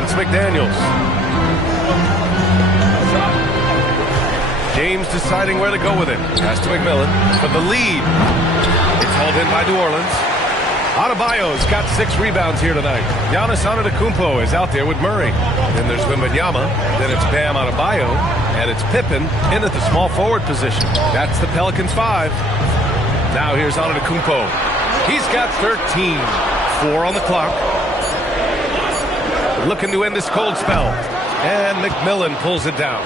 against McDaniels. James deciding where to go with it. Pass to McMillan for the lead. It's hauled in by New Orleans. Adebayo's got 6 rebounds here tonight. Giannis Antetokounmpo is out there with Murray. Then there's Wembanyama. Then it's Bam Adebayo. And it's Pippen in at the small forward position. That's the Pelicans 5. Now here's Antetokounmpo. He's got 13. 4 on the clock. Looking to end this cold spell. And McMillan pulls it down.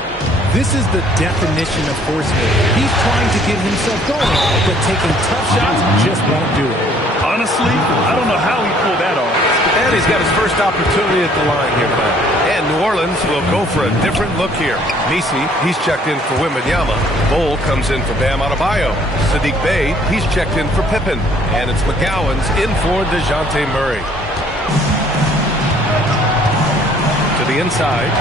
This is the definition of force-feeding. He's trying to get himself going, but taking tough shots just won't do it. Honestly, I don't know how he pulled that off. And he's got his first opportunity at the line here tonight. And New Orleans will go for a different look here. Messi, he's checked in for Wembanyama. Bol comes in for Bam Adebayo. Sadiq Bey, he's checked in for Pippen. And it's McGowan's in for DeJounte Murray. To the inside.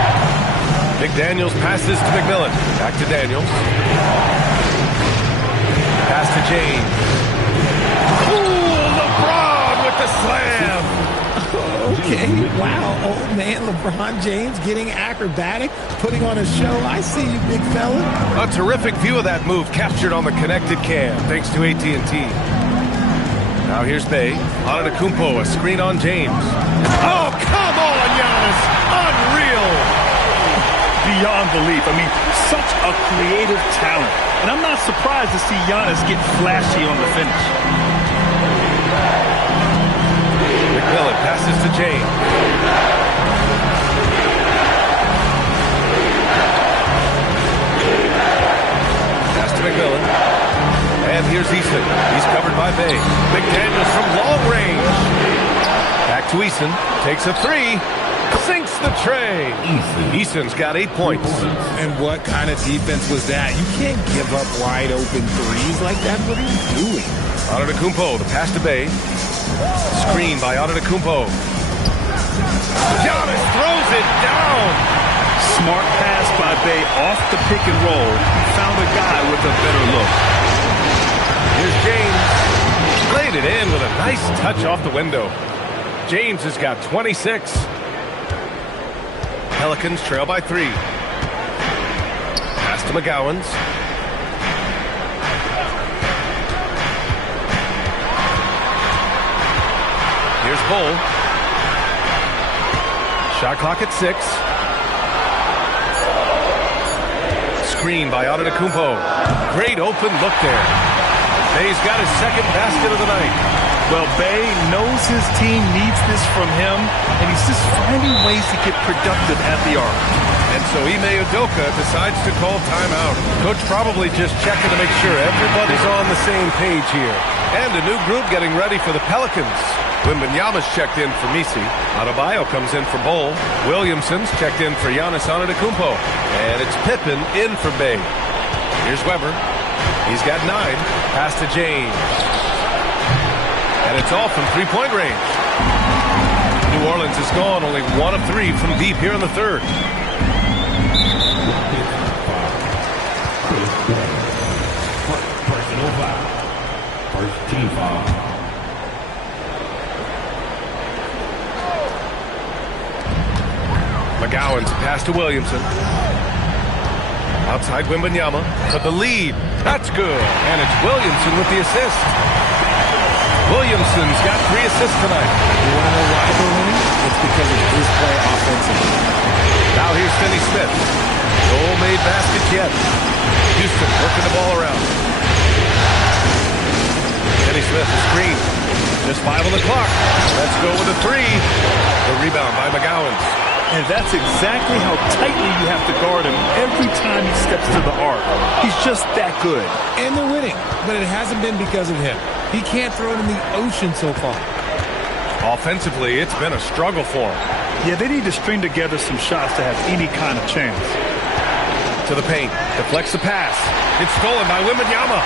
McDaniels passes to McMillan. Back to Daniels. Pass to James. Ooh, LeBron with the slam. Okay, wow. Old man LeBron James getting acrobatic, putting on a show. I see you, big fella. A terrific view of that move captured on the connected cam, thanks to AT&T. Now here's Bey. Antetokounmpo, a screen on James. Oh, come on, Giannis. Unreal. Beyond belief. I mean, such a creative talent. And I'm not surprised to see Giannis get flashy on the finish. McMillan passes to James. Pass to McMillan. And here's Eason. He's covered by Bey. McDaniels from long range. Back to Eason. Takes a 3. Sinks the tray. Eason's got 8 points. And what kind of defense was that? You can't give up wide open threes like that. What are you doing? Antetokounmpo, the pass to Bey. Screen by Antetokounmpo. Giannis throws it down. Smart pass by Bey off the pick and roll. He found a guy with a better look. Here's James. Laid it in with a nice touch off the window. James has got 26. Pelicans trail by 3. Pass to McGowan's. Here's Bol. Shot clock at 6. Screen by Antetokounmpo. Great open look there. Bey's got his second basket of the night. Well, Bey knows his team needs this from him, and he's just finding ways to get productive at the arc. And so Ime Udoka decides to call timeout. Coach probably just checking to make sure everybody's on the same page here. And a new group getting ready for the Pelicans. Wembanyama's checked in for Messi. Adebayo comes in for Bol. Williamson's checked in for Giannis Antetokounmpo. And it's Pippen in for Bey. Here's Weber. He's got 9. Pass to James. And it's all from three-point range. New Orleans has gone only 1 of 3 from deep here in the third. Personal foul. First team foul. McGowan's pass to Williamson. Outside Wembanyama for the lead. That's good. And it's Williamson with the assist. Williamson's got 3 assists tonight. You want to know why they're winning? It's because of his play offensively. Now here's Finney Smith. No made baskets yet. Houston working the ball around. Finney Smith, the screen. Just 5 on the clock. Let's go with a 3. The rebound by McGowan. And that's exactly how tightly you have to guard him every time he steps to the arc. He's just that good. And they're winning, but it hasn't been because of him. He can't throw it in the ocean so far. Offensively, it's been a struggle for him. Yeah, they need to string together some shots to have any kind of chance. To the paint. Deflects the pass. It's stolen by Wembanyama.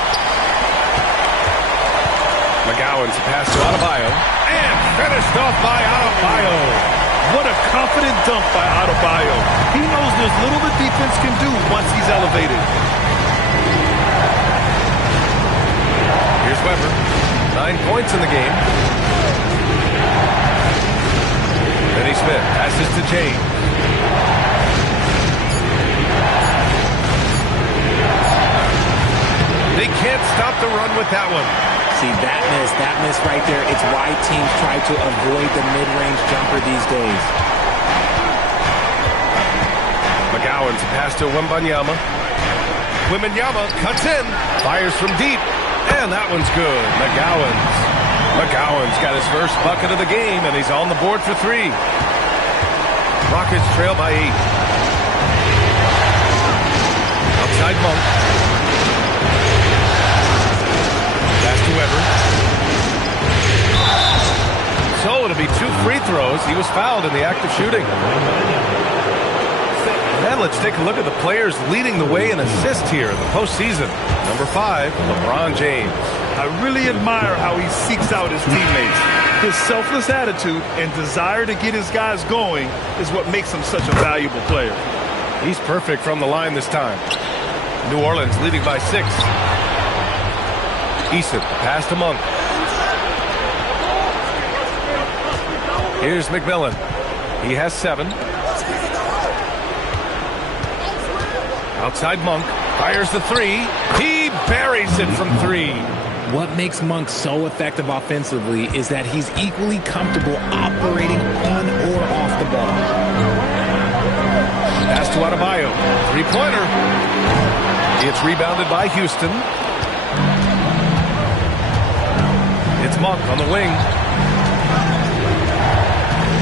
McGowan's pass to Adebayo. And finished off by Adebayo. What a confident dunk by Adebayo. He knows there's little the defense can do once he's elevated. Here's Weber. 9 points in the game. Then Finney Smith passes to James. They can't stop the run with that one. See, that miss right there, it's why teams try to avoid the mid-range jumper these days. McGowan's pass to Wembanyama. Wembanyama cuts in, fires from deep, and that one's good. McGowan's got his first bucket of the game, and he's on the board for 3. Rockets trail by 8. Outside Monk. Pass to Weber. So it'll be 2 free throws. He was fouled in the act of shooting. And let's take a look at the players leading the way in assists here in the postseason. Number 5, LeBron James. I really admire how he seeks out his teammates. His selfless attitude and desire to get his guys going is what makes him such a valuable player. He's perfect from the line this time. New Orleans leading by 6. Eason, pass to Monk. Here's McMillan. He has 7. Outside Monk, fires the 3. He buries it from 3. What makes Monk so effective offensively is that he's equally comfortable operating on or off the ball. Pass to Adebayo. 3-pointer. It's rebounded by Houston. It's Monk on the wing.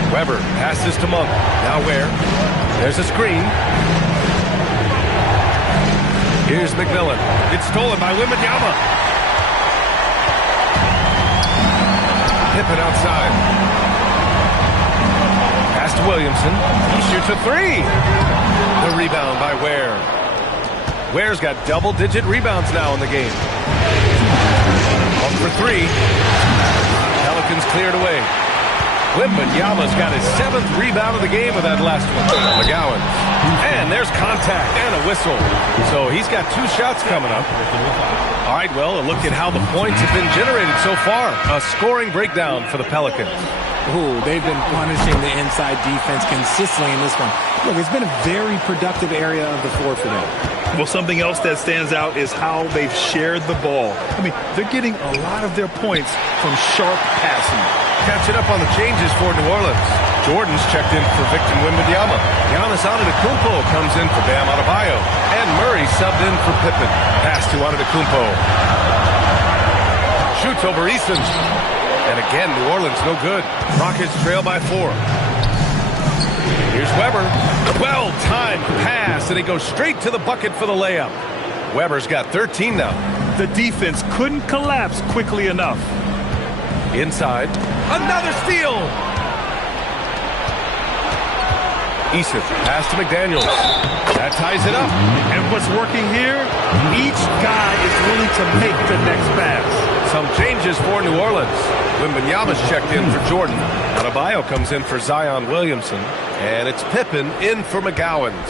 Weber passes to Monk. Now where? There's a screen. Here's McMillan. It's stolen by Wembanyama. Pippen outside. Pass to Williamson. He shoots a 3. The rebound by Ware. Ware's got double-digit rebounds now in the game. Up for 3. Pelicans cleared away. Wembanyama's got his 7th rebound of the game with that last one. McGowan. And there's contact and a whistle. So he's got 2 shots coming up. All right, well, a look at how the points have been generated so far. A scoring breakdown for the Pelicans. Ooh, they've been punishing the inside defense consistently in this one. Look, it's been a very productive area of the floor for them. Well, something else that stands out is how they've shared the ball. I mean, they're getting a lot of their points from sharp passing. Catching up on the changes for New Orleans. Jordan's checked in for Victor Wembanyama. Giannis Antetokounmpo comes in for Bam Adebayo. And Murray subbed in for Pippen. Pass to Antetokounmpo. Shoots over Eason. And again, New Orleans no good. Rockets trail by 4. Here's Weber. Well-timed pass, and he goes straight to the bucket for the layup. Weber's got 13 now. The defense couldn't collapse quickly enough. Inside. Another steal! Eason, pass to McDaniels. That ties it up. And what's working here? Each guy is willing to make the next pass. Some changes for New Orleans. Wembanyama's checked in for Jordan. Adebayo comes in for Zion Williamson. And it's Pippen in for McGowan's.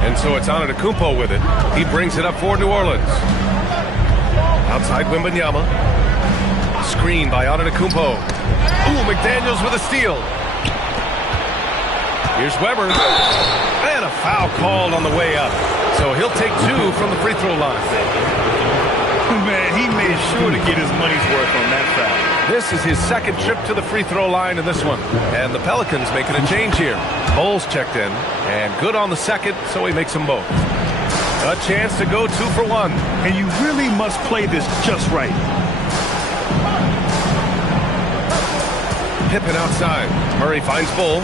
And so it's Antetokounmpo with it. He brings it up for New Orleans. Outside Wembanyama. Screen by Antetokounmpo. Ooh, McDaniels with a steal. Here's Weber. And a foul called on the way up. So he'll take 2 from the free throw line. Man, he made sure to get his money's worth on that foul. This is his 2nd trip to the free throw line in this one. And the Pelicans making a change here. Bowles checked in. And good on the 2nd, so he makes them both. A chance to go 2 for 1. And you really must play this just right. Pippen outside. Murray finds Bull.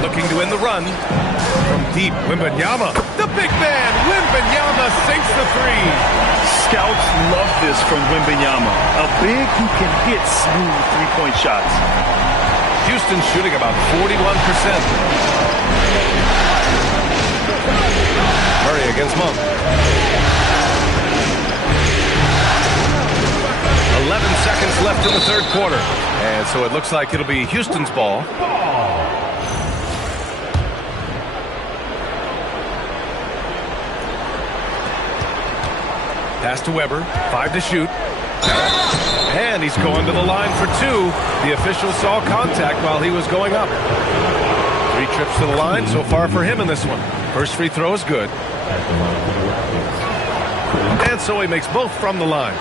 Looking to end the run. From deep, Wembanyama. The big man, Wembanyama sinks the 3. Scouts love this from Wembanyama. A big who can hit smooth three-point shots. Houston's shooting about 41%. Murray against Monk. 11 seconds left in the 3rd quarter. And so it looks like it'll be Houston's ball. Pass to Weber. 5 to shoot. And he's going to the line for two. The official saw contact while he was going up. 3 trips to the line so far for him in this one. First free throw is good. And so he makes both from the line.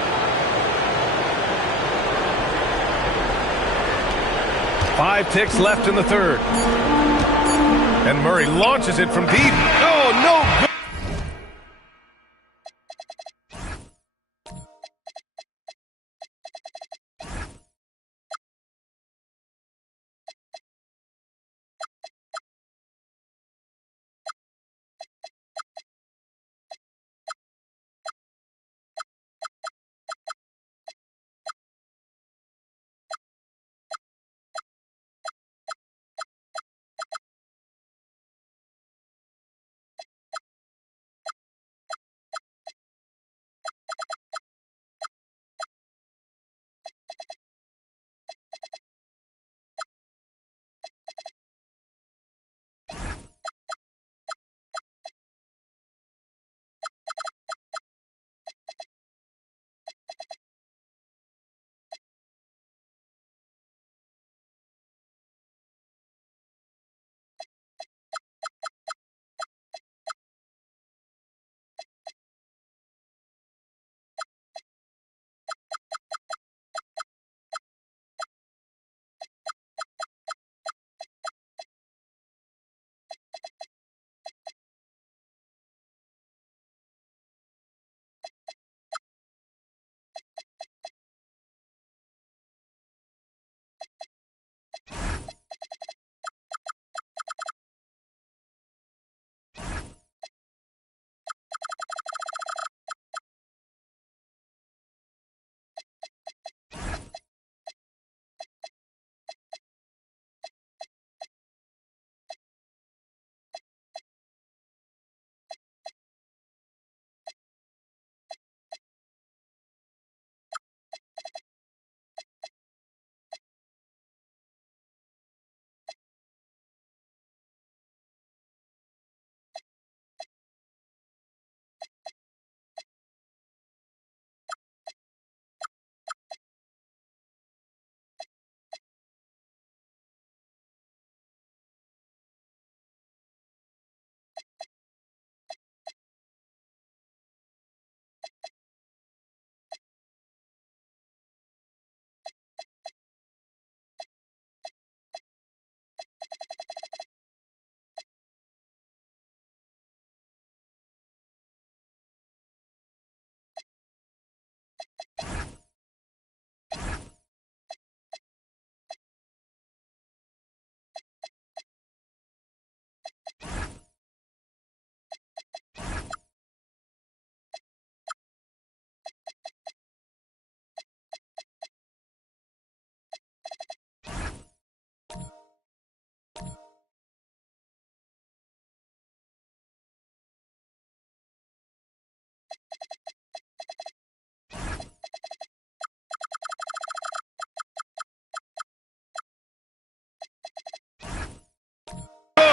5 ticks left in the third. And Murray launches it from deep. Oh, no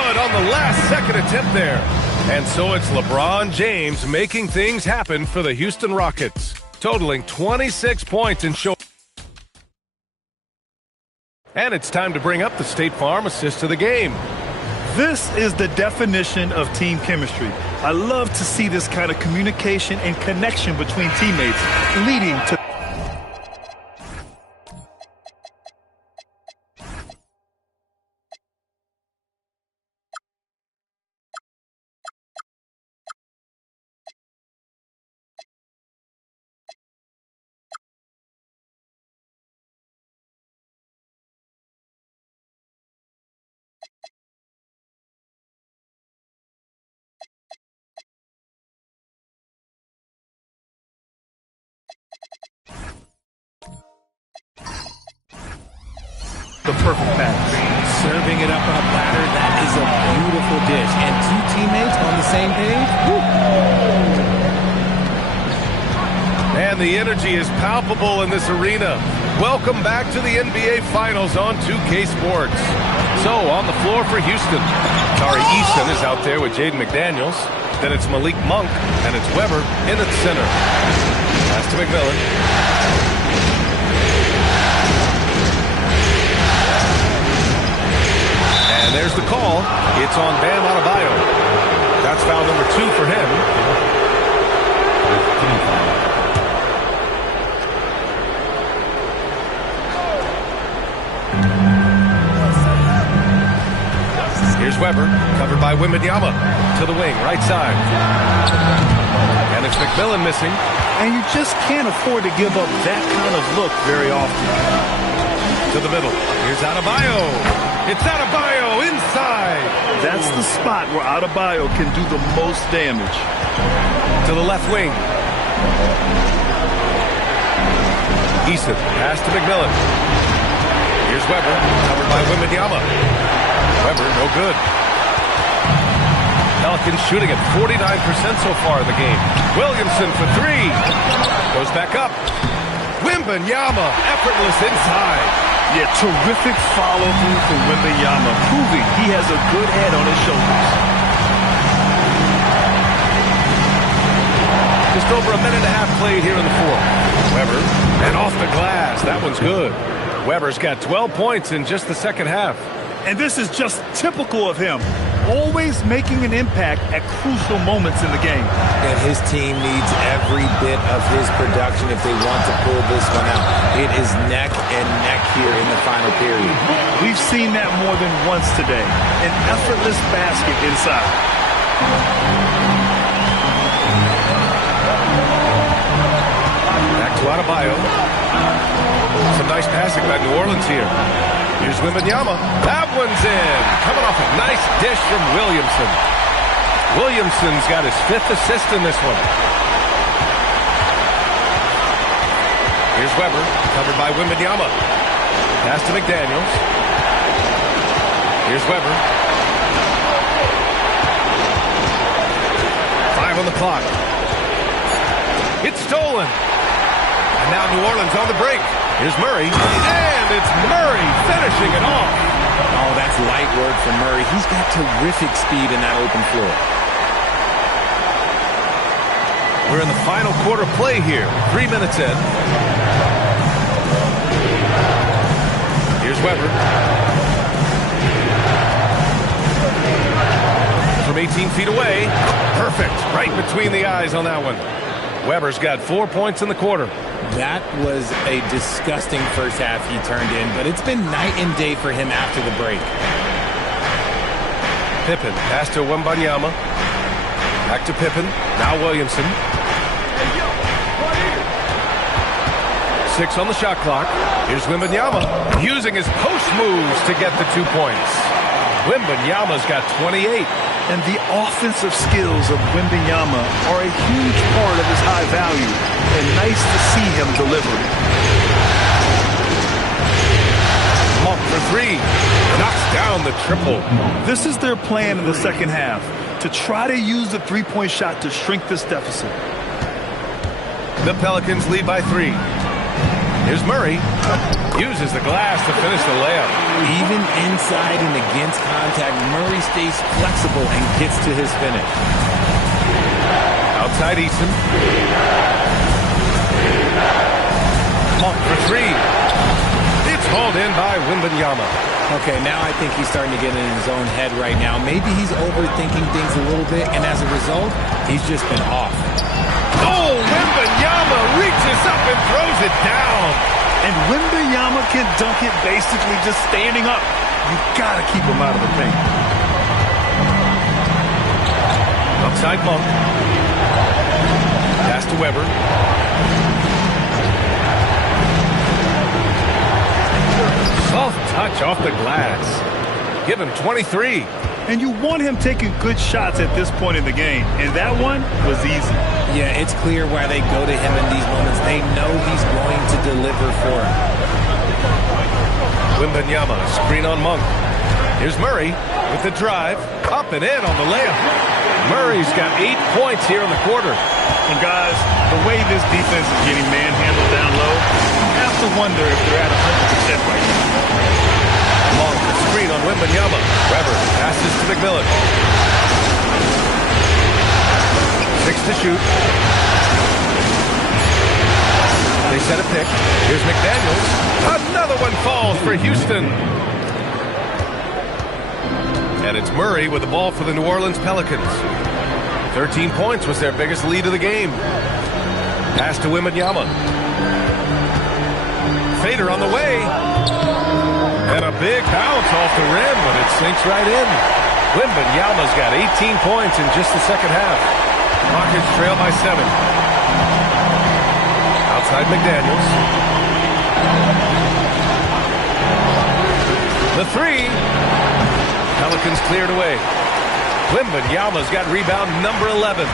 good. On the last second attempt there. And so it's LeBron James making things happen for the Houston Rockets, totaling 26 points in show. And it's time to bring up the State Farm assist of the game. This is the definition of team chemistry. I love to see this kind of communication and connection between teammates leading to the perfect pass. Serving it up on a platter, that is a beautiful dish. And 2 teammates on the same page. Woo. And the energy is palpable in this arena. Welcome back to the NBA Finals on 2K Sports. So, on the floor for Houston, Tari Eason is out there with Jaden McDaniels. Then it's Malik Monk, and it's Weber in the center. Pass to McMillan. It's on Bam Adebayo. That's foul number 2 for him. Here's Weber, covered by Wembanyama. To the wing, right side. And it's McMillan missing. And you just can't afford to give up that kind of look very often. To the middle. Here's Adebayo. It's Adebayo inside. That's the spot where Adebayo can do the most damage. To the left wing. Eason, pass to McMillan. Here's Weber, covered by Wembanyama. Weber, no good. Pelicans shooting at 49% so far in the game. Williamson for 3. Goes back up. Wembanyama, effortless inside. Yeah, terrific follow-through for Wembanyama, proving he has a good head on his shoulders. Just over a minute and a half played here in the fourth. Weber, and off the glass. That one's good. Weber's got 12 points in just the second half. And this is just typical of him. Always making an impact at crucial moments in the game. And his team needs every bit of his production if they want to pull this one out. It is neck and neck here in the final period. We've seen that more than once today. An effortless basket inside. Back to Adebayo. Some nice passing by New Orleans here. Here's Wembanyama. That one's in. Coming off a nice dish from Williamson. Williamson's got his 5th assist in this one. Here's Weber, covered by Wembanyama. Pass to McDaniels. Here's Weber. 5 on the clock. It's stolen. And now New Orleans on the break. Here's Murray, and it's Murray finishing it off. Oh, that's light work for Murray. He's got terrific speed in that open floor. We're in the final quarter play here. 3 minutes in. Here's Weber. From 18 feet away. Perfect. Right between the eyes on that one. Weber's got 4 points in the quarter. That was a disgusting first half he turned in, but it's been night and day for him after the break. Pippen, pass to Wembanyama. Back to Pippen. Now Williamson. 6 on the shot clock. Here's Wembanyama using his post moves to get the 2 points. Wembanyama's got 28. And the offensive skills of Wembanyama are a huge part of his high value. And nice to see him deliver. Monk for 3. Knocks down the triple. This is their plan in the second half, to try to use the three-point shot to shrink this deficit. The Pelicans lead by 3. Here's Murray. Uses the glass to finish the layup. Even inside and against contact, Murray stays flexible and gets to his finish. Outside Eason. Monk for 3. It's hauled in by Wembanyama. Okay, now I think he's starting to get in his own head right now. Maybe he's overthinking things a little bit, and as a result, he's just been off. Oh, Wembanyama reaches up and throws it down. And Wembanyama can dunk it basically just standing up. You gotta keep him out of the paint. Outside Monk. Pass to Weber. Soft touch off the glass. Give him 23. And you want him taking good shots at this point in the game. And that one was easy. Yeah, it's clear why they go to him in these moments. They know he's going to deliver for him. Wembanyama, screen on Monk. Here's Murray with the drive. Up and in on the layup. Murray's got 8 points here in the quarter. And guys, the way this defense is getting manhandled down low, you have to wonder if they're at 100% right now. Long screen on Wembanyama. Weber passes to McMillan. 6 to shoot. They set a pick. Here's McDaniels. Another one falls for Houston. And it's Murray with the ball for the New Orleans Pelicans. 13 points was their biggest lead of the game. Pass to Wembanyama. Fader on the way. And a big bounce off the rim, but it sinks right in. Wembanyama's got 18 points in just the second half. Rockets trail by 7. Outside McDaniels. The 3. Pelicans cleared away. Wembanyama's got rebound number 11.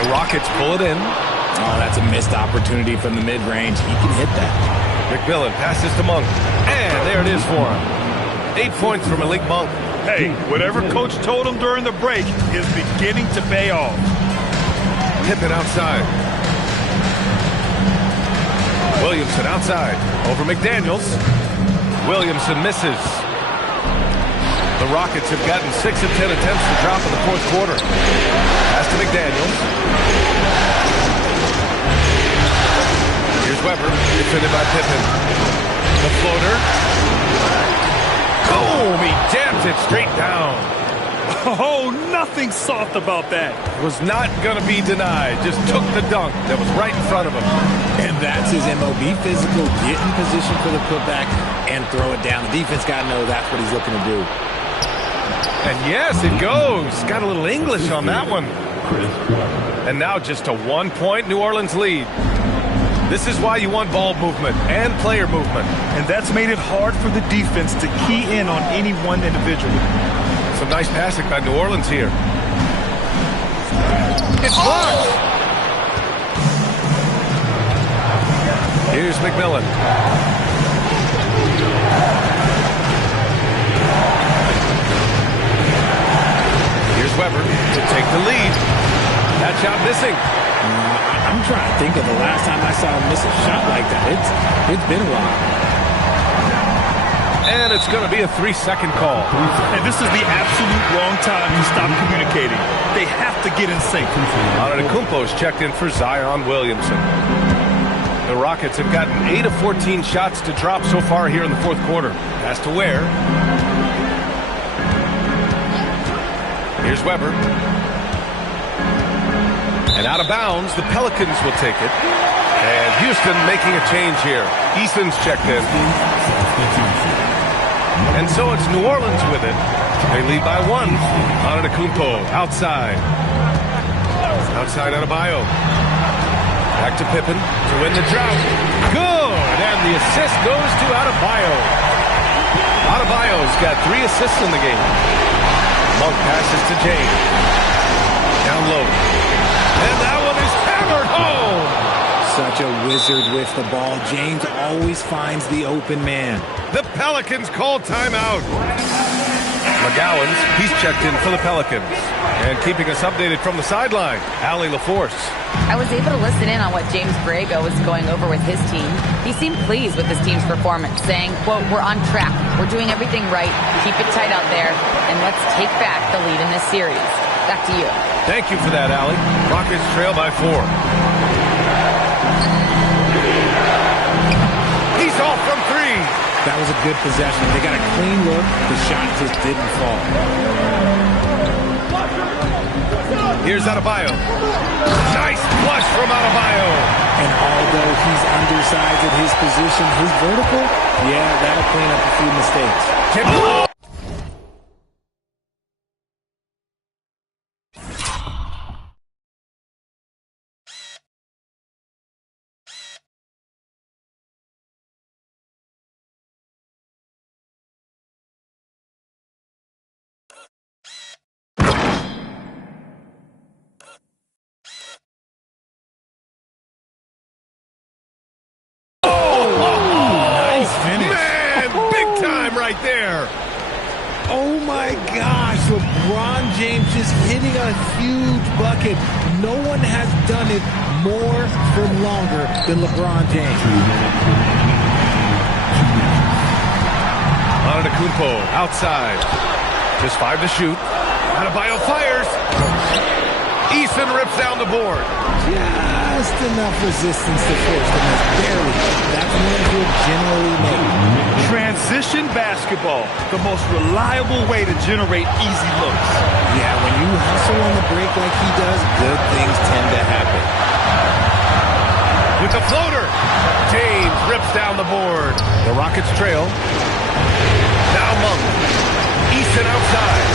The Rockets pull it in. Oh, that's a missed opportunity from the mid-range. He can hit that. McMillan passes to Monk. And there it is for him. 8 points for Malik Monk. Hey, whatever coach told him during the break is beginning to pay off. Pippen outside. Williamson outside. Over McDaniels. Williamson misses. The Rockets have gotten 6 of 10 attempts to drop in the fourth quarter. Pass to McDaniels. Here's Weber, defended by Pippen. The floater. Boom! He jams it straight down. Oh, nothing soft about that. Was not going to be denied. Just took the dunk that was right in front of him. And that's his MO. Be physical, get in position for the putback, and throw it down. The defense got to know that's what he's looking to do. And yes, it goes. Got a little English on that one. And now just a 1-point New Orleans lead. This is why you want ball movement and player movement. And that's made it hard for the defense to key in on any one individual. Some nice passing by New Orleans here. It's blocked. Here's McMillan. Here's Weber to take the lead. That shot missing. I'm trying to think of the last time I saw him miss a shot like that. It's been a while. And it's going to be a 3-second call. And this is the absolute wrong time to stop communicating. They have to get in sync. Antetokounmpo's checked in for Zion Williamson. The Rockets have gotten 8 of 14 shots to drop so far here in the fourth quarter. Pass to Ware. Here's Weber. And out of bounds, the Pelicans will take it. And Houston making a change here. Easton's checked in. And so it's New Orleans with it. They lead by 1. Antetokounmpo outside. Outside Adebayo. Back to Pippen to win the drought. Good! And the assist goes to Adebayo. Adebayo's got 3 assists in the game. Monk passes to James. Down low. And that one is hammered home. Such a wizard with the ball. James always finds the open man. The Pelicans call timeout. McGowan's, he's checked in for the Pelicans. And keeping us updated from the sideline, Allie LaForce. I was able to listen in on what James Borrego was going over with his team. He seemed pleased with his team's performance, saying, quote, "We're on track. We're doing everything right. Keep it tight out there, and let's take back the lead in this series." Back to you. Thank you for that, Allie. Rockets trail by 4. He's off from 3. That was a good possession. They got a clean look. The shot just didn't fall. Here's Adebayo. Nice flush from Adebayo. And although he's undersized at his position, his vertical, yeah, that'll clean up a few mistakes. There. Oh my gosh, LeBron James just hitting a huge bucket. No one has done it more for longer than LeBron James. Antetokounmpo outside. Just 5 to shoot. Adebayo fires. Easton rips down the board. Just enough resistance to force the miss. Barely. That's when he'll generally make it. Transition basketball, the most reliable way to generate easy looks. Yeah, when you hustle on the break like he does, good things tend to happen. With the floater, James rips down the board. The Rockets trail. Now Monk. Easton outside.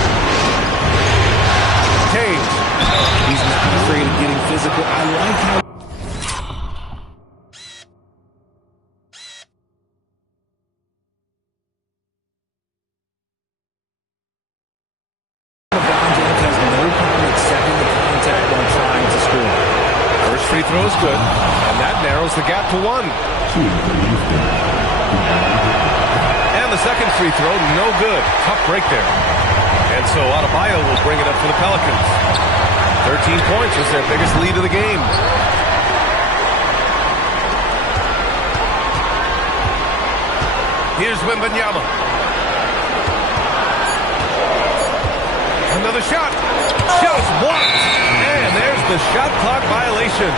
James. He's not afraid of getting physical. I like how LeBron James has no problem accepting the contact when trying to score. First free throw is good, and that narrows the gap to 1. And the second free throw, no good. Tough break there. And so Adebayo will bring it up for the Pelicans. 13 points was their biggest lead of the game. Here's Wembanyama. Another shot. Shot's blocked. And there's the shot clock violation.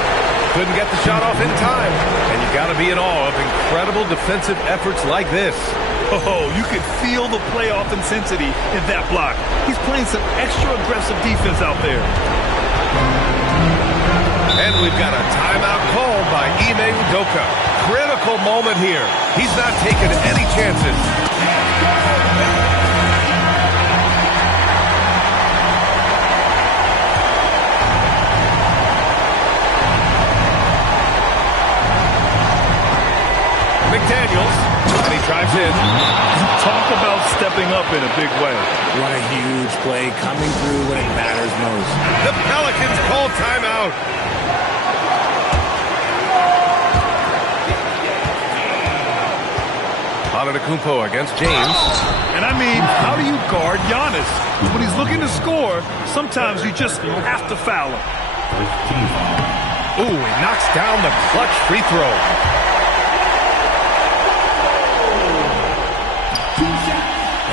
Couldn't get the shot off in time. And you got to be in awe of incredible defensive efforts like this. Oh, you could feel the playoff intensity in that block. He's playing some extra aggressive defense out there. And we've got a timeout called by Ime Udoka. Critical moment here. He's not taking any chances. McDaniels, and he drives in. Talk about stepping up in a big way. what a huge play coming through when it matters most. The Pelicans call timeout. Antetokounmpo against James. And I mean, how do you guard Giannis? When he's looking to score, sometimes you just have to foul him. Ooh, he knocks down the clutch free throw.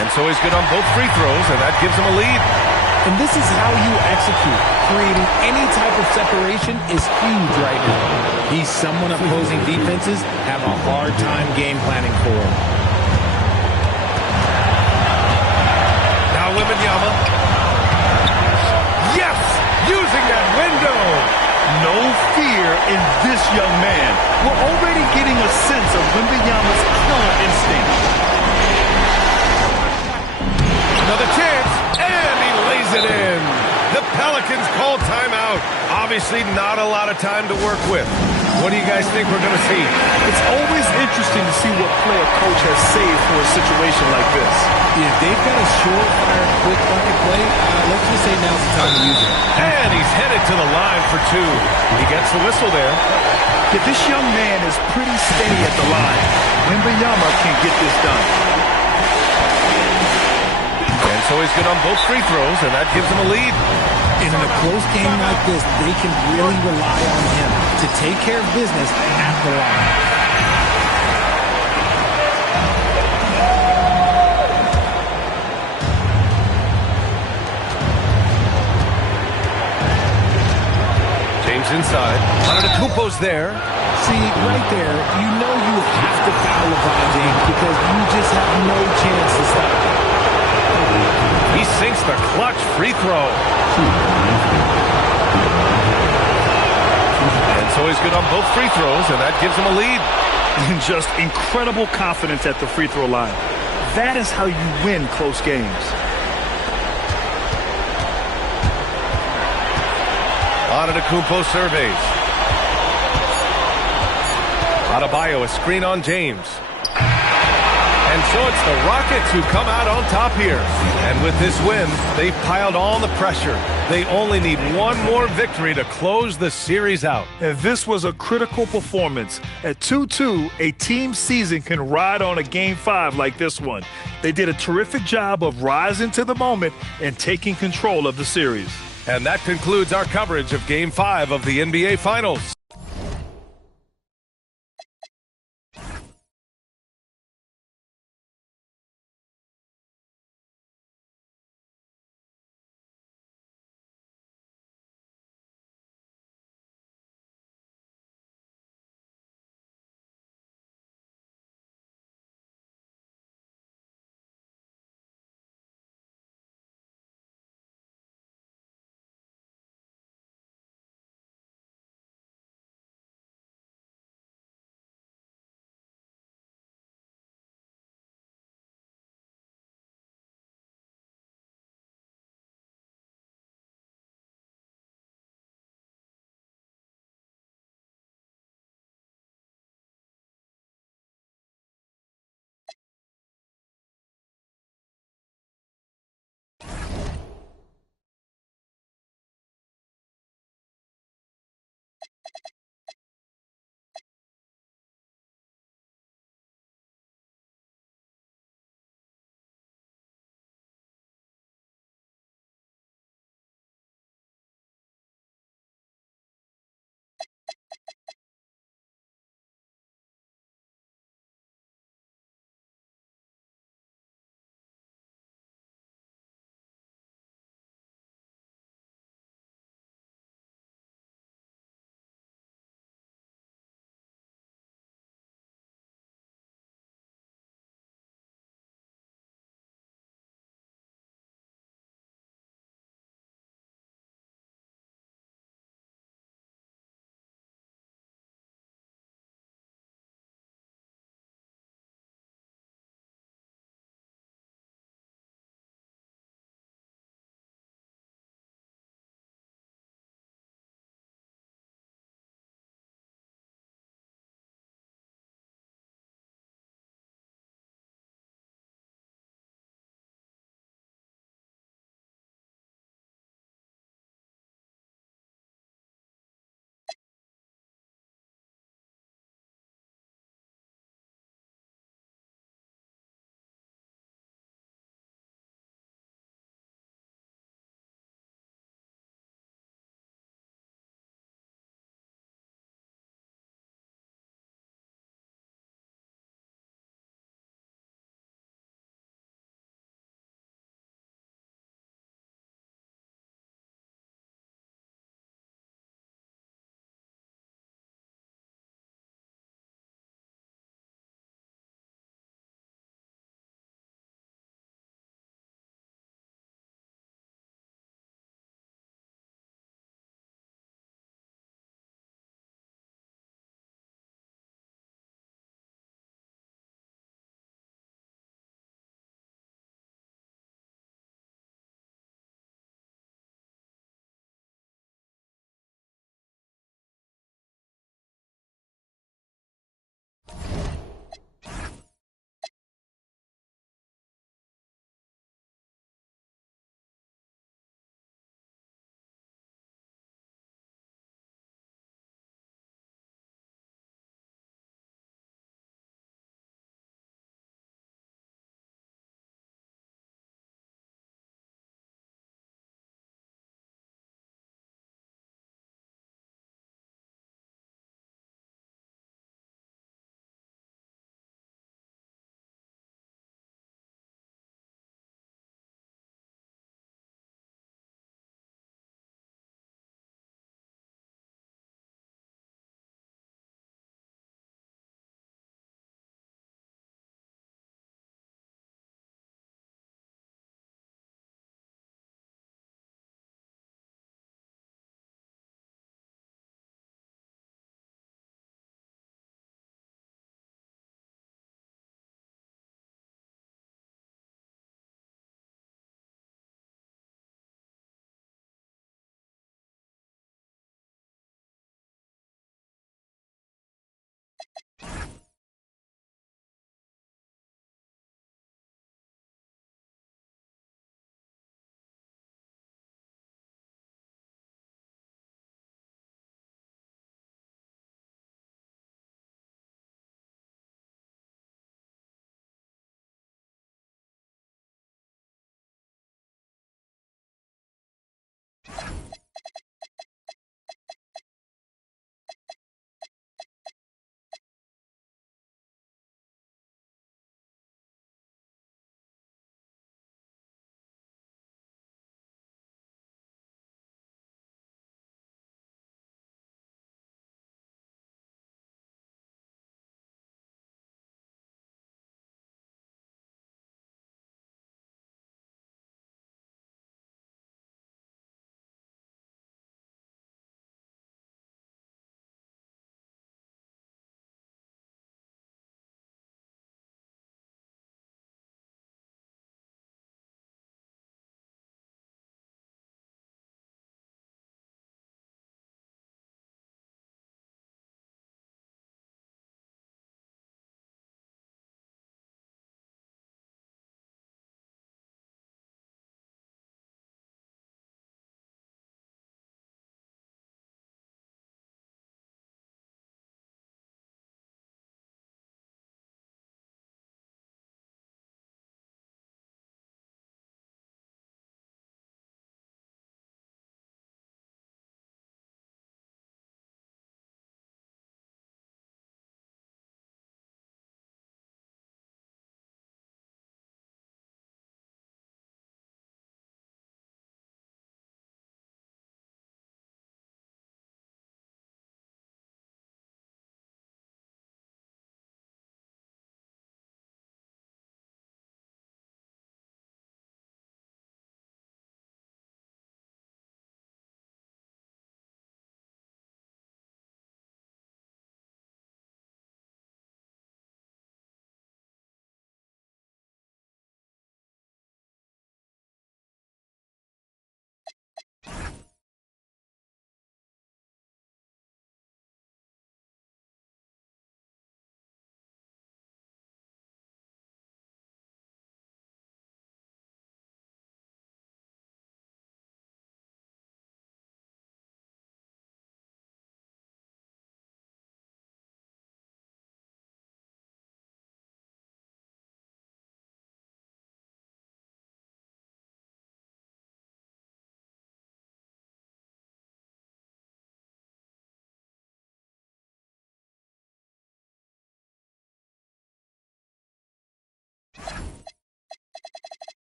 And so he's good on both free throws, and that gives him a lead. And this is how you execute. Creating any type of separation is huge right now. He's someone opposing defenses have a hard time game planning for him. Now Wembanyama. Yes! Using that window! No fear in this young man. We're already getting a sense of Wembanyama's killer instinct. Another chance, and he lays it in. The Pelicans call timeout. Obviously not a lot of time to work with. What do you guys think we're going to see? It's always interesting to see what play a coach has saved for a situation like this. If they've got a surefire, quick bucket play, let's just say now's the time to use it. And he's headed to the line for two. He gets the whistle there. If this young man is pretty steady at the line, Wembanyama can get this done. And so he's good on both free throws, and that gives him a lead. And in a close game like this, they can really rely on him to take care of business at the line. James inside. Antetokounmpo's there. See, right there, you know you have to foul LeBron James because you just have no chance to stop him. He sinks the clutch free throw. And so he's good on both free throws, and that gives him a lead. And just incredible confidence at the free throw line. That is how you win close games. Antetokounmpo surveys. Adebayo, a screen on James. And so it's the Rockets who come out on top here. And with this win, they've piled on the pressure. They only need one more victory to close the series out. And this was a critical performance. At 2-2, a team season can ride on a Game 5 like this one. They did a terrific job of rising to the moment and taking control of the series. And that concludes our coverage of Game 5 of the NBA Finals.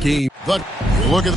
game. Look at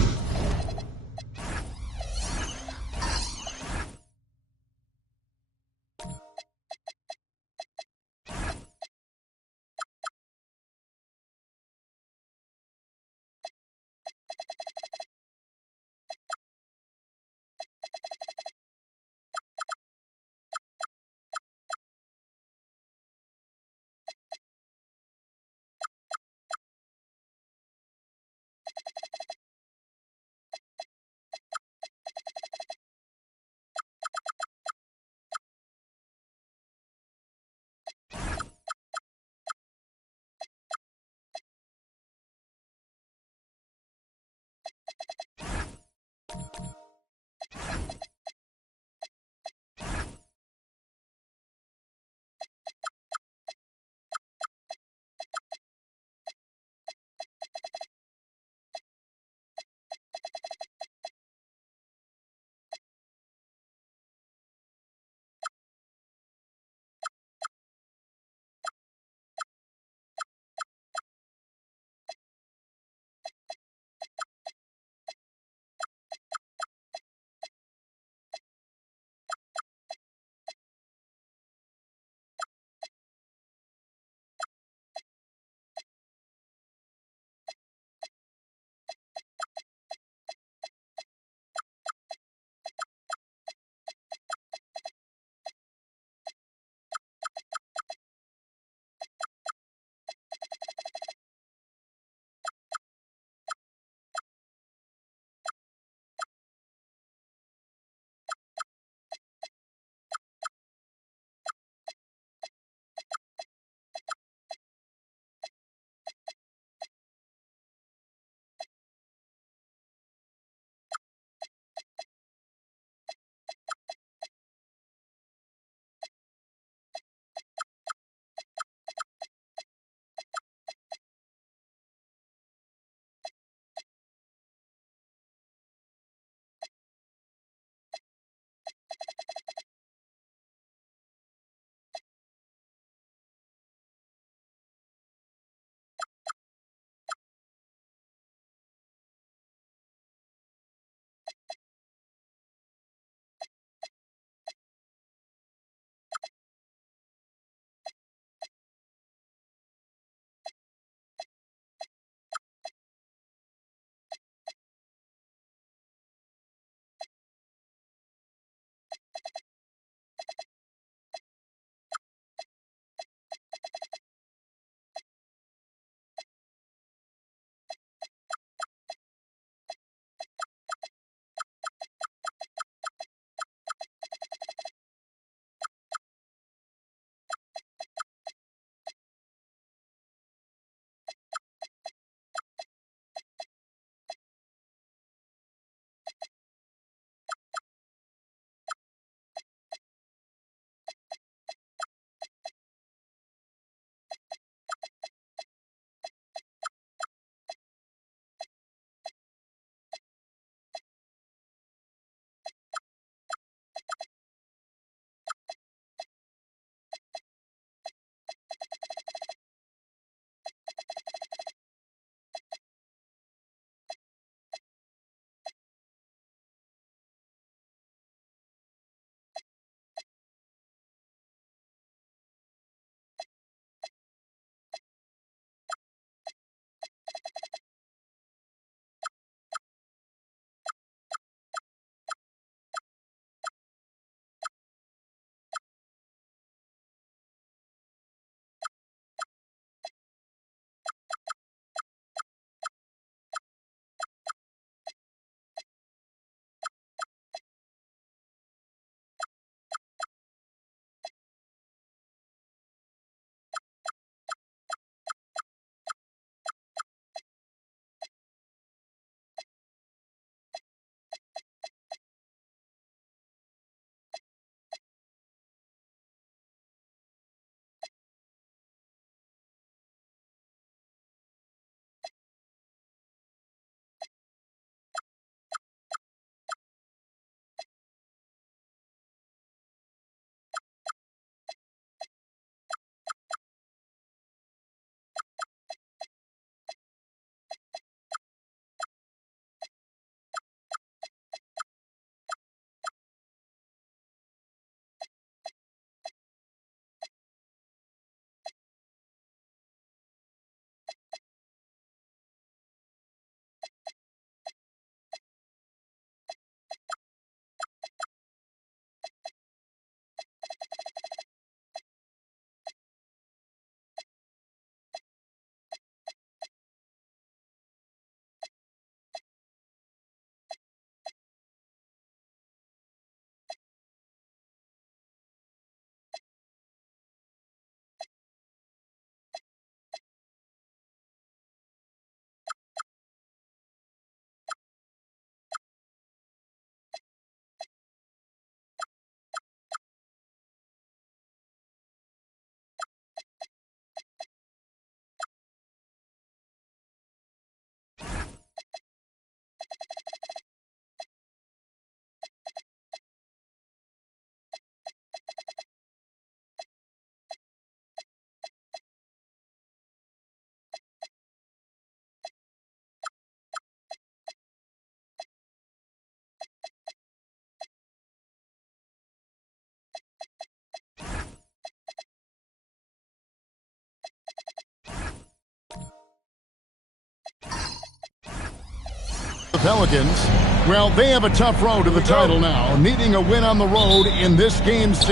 Pelicans, well, they have a tough road to the title now, needing a win on the road in this Game 6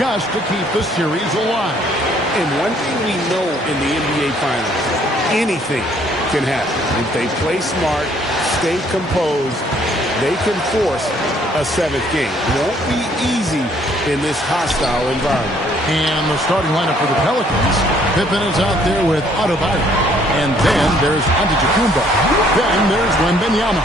just to keep the series alive. And one thing we know in the NBA Finals, anything can happen. If they play smart, stay composed, they can force a 7th game. Won't be easy in this hostile environment. And the starting lineup for the Pelicans, Pippen is out there with Adebayo. And then there's Antetokounmpo. Then there's Wembanyama.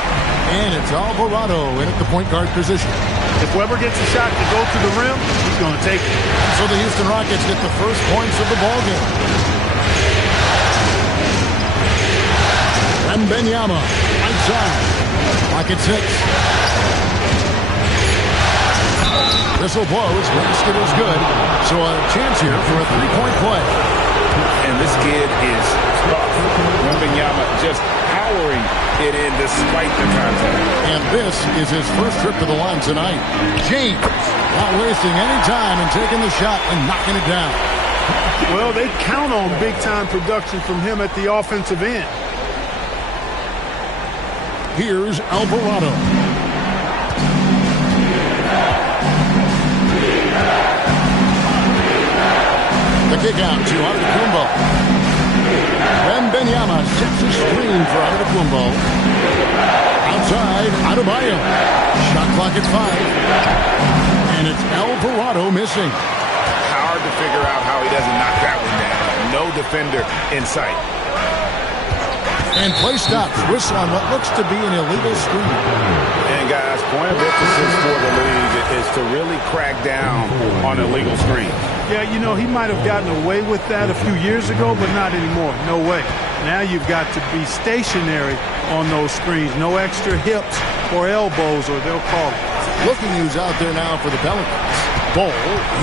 And it's Alvarado in at the point guard position. If Weber gets a shot to go to the rim, he's going to take it. So the Houston Rockets get the first points of the ballgame. Wembanyama, right side. Rockets 6. Whistle blows, basket is good. So a chance here for a three-point play. And this kid is tough. Wembanyama just powering it in despite the contact. And this is his first trip to the line tonight. James not wasting any time and taking the shot and knocking it down. Well, they count on big-time production from him at the offensive end. Here's Alvarado. The kick out to Antetokounmpo. Wembanyama sets a screen for Antetokounmpo. Outside, Adebayo. Shot clock at 5. And it's Alvarado missing. Hard to figure out how he doesn't knock that one down. No defender in sight. And play stops. Whistle on what looks to be an illegal screen. And guys, point of emphasis for the league is to really crack down on illegal screens. Yeah, you know, he might have gotten away with that a few years ago, but not anymore. No way. Now you've got to be stationary on those screens. No extra hips or elbows, or they'll call it. Looking who's out there now for the Pelicans. Ball,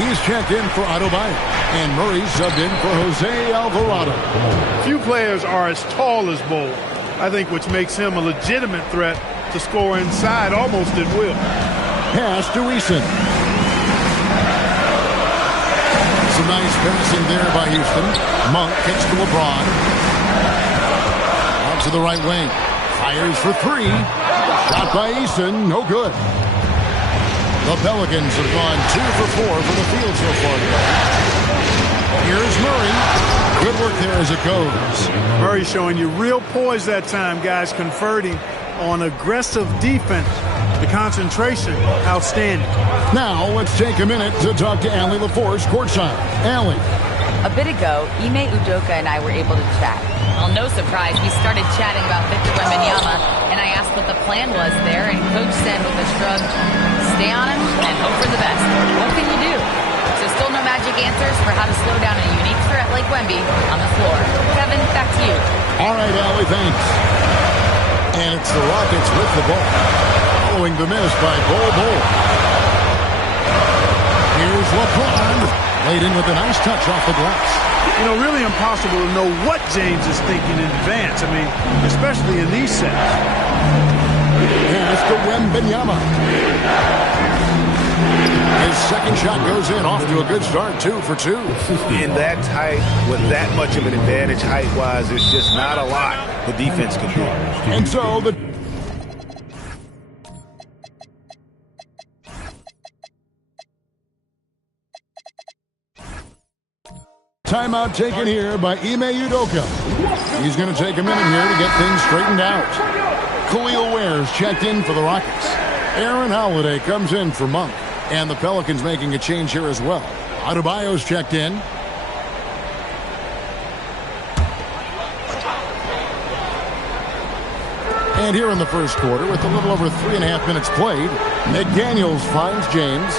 he's checked in for Adebayo. And Murray subbed in for Jose Alvarado. Few players are as tall as Bol, I think, which makes him a legitimate threat to score inside almost at will. Pass to Eason. Some nice passing there by Houston. Monk kicks to LeBron. Out to the right wing. Fires for 3. Shot by Eason. No good. The Pelicans have gone 2 for 4 from the field so far today. Here's Murray. Good work there as it goes. Murray showing you real poise that time, guys, converting on aggressive defense. The concentration, outstanding. Now, let's take a minute to talk to Allie LaForce courtside. Allie. A bit ago, Ime Udoka and I were able to chat. Well, no surprise, we started chatting about Victor Wembanyama, and I asked what the plan was there, and Coach said with a shrug, stay on him and hope for the best. What can you do? So still no magic answers for how to slow down a unique threat like Wemby on the floor. Kevin, back to you. All right, Allie, thanks. And it's the Rockets with the ball. Following the miss by Bol. Here's LeBron. Laid in with a nice touch off the glass. You know, really impossible to know what James is thinking in advance. I mean, especially in these sets. Here's to Wembanyama. His second shot goes in, off to a good start, 2 for 2. In that tight, with that much of an advantage height-wise, there's just not a lot the defense can do. And so the timeout taken here by Ime Udoka. He's going to take a minute here to get things straightened out. Khalil Ware's checked in for the Rockets. Aaron Holiday comes in for Monk. And the Pelicans making a change here as well. Adebayo's checked in. And here in the first quarter, with a little over 3.5 minutes played, McDaniels finds James.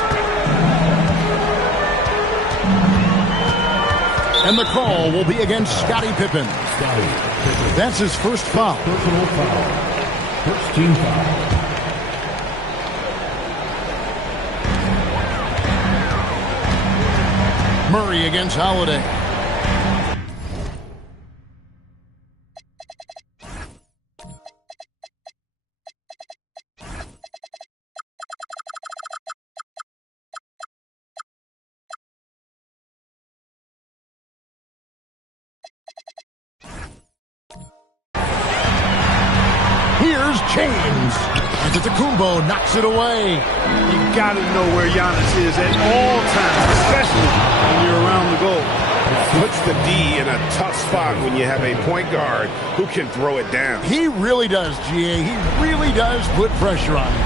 And the call will be against Scottie Pippen. That's his first foul. Personal foul. First team foul. Murray against Holiday. Here's James. Antetokounmpo knocks it away. You got to know where Giannis is at all times, especially when you're around the goal. Puts the D in a tough spot when you have a point guard who can throw it down. He really does, GA. He really does put pressure on him.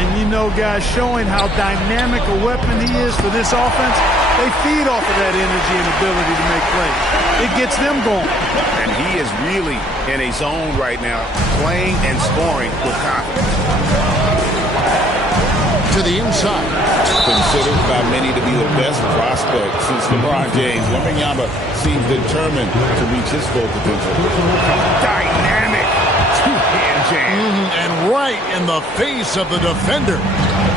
And you know, guys, showing how dynamic a weapon he is for this offense, they feed off of that energy and ability to make plays. It gets them going. And he is really in a zone right now, playing and scoring with confidence. To the inside. Considered by many to be the best prospect since LeBron James. Wembanyama seems determined to reach his full potential. Dynamic two-hand jam. And right in the face of the defender.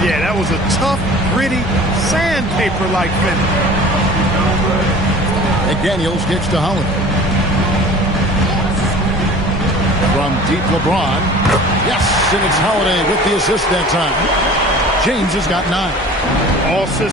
Yeah, that was a tough, gritty, sandpaper-like finish. McDaniels gets to Holiday. From deep LeBron. Yes, and it's Holiday with the assist that time. James has got 9. All systems